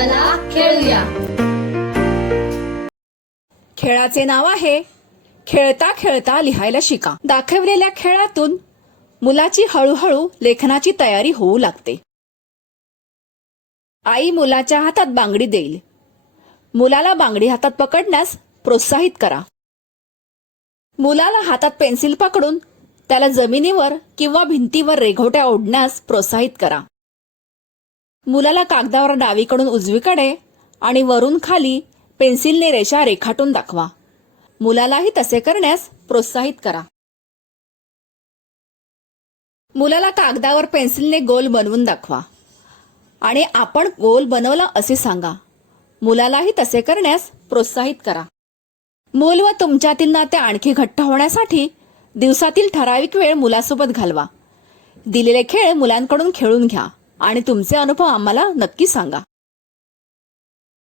चला खेळूया. खेळाचे नाव आहे खेळता खेळता लिहायला शिका. दाखवलेल्या खेळातून मुलाची हळूहळू लेखनाची तयारी होऊ लागते. आई मुलाच्या हातात बांगडी देईल. मुलाला बांगडी हातात पकडण्यास प्रोत्साहित करा. मुलाला हातात पेन्सिल पकडून त्याला जमिनीवर किंवा भिंतीवर रेघोट्या ओढण्यास प्रोत्साहित करा. मुलाला कागदावर डावीकडून उजवीकडे आणि वरून खाली पेन्सिलने रेषा रेखाटून दाखवा. मुलालाही तसे करण्यास प्रोत्साहित करा. मुलाला कागदावर पेन्सिलने गोल बनवून दाखवा. आणि आपण गोल बनवला असे सांगा. मुलालाही तसे करण्यास प्रोत्साहित करा. मूल व तुमच्यातील नाते आणखी घट्ट होण्यासाठी दिवसातील ठराविक वेळ मुलासोबत घालवा. दिलेले खेळ मुलांकडून खेळून घ्या. आणि तुमचे अनुभव आम्हाला नक्की सांगा.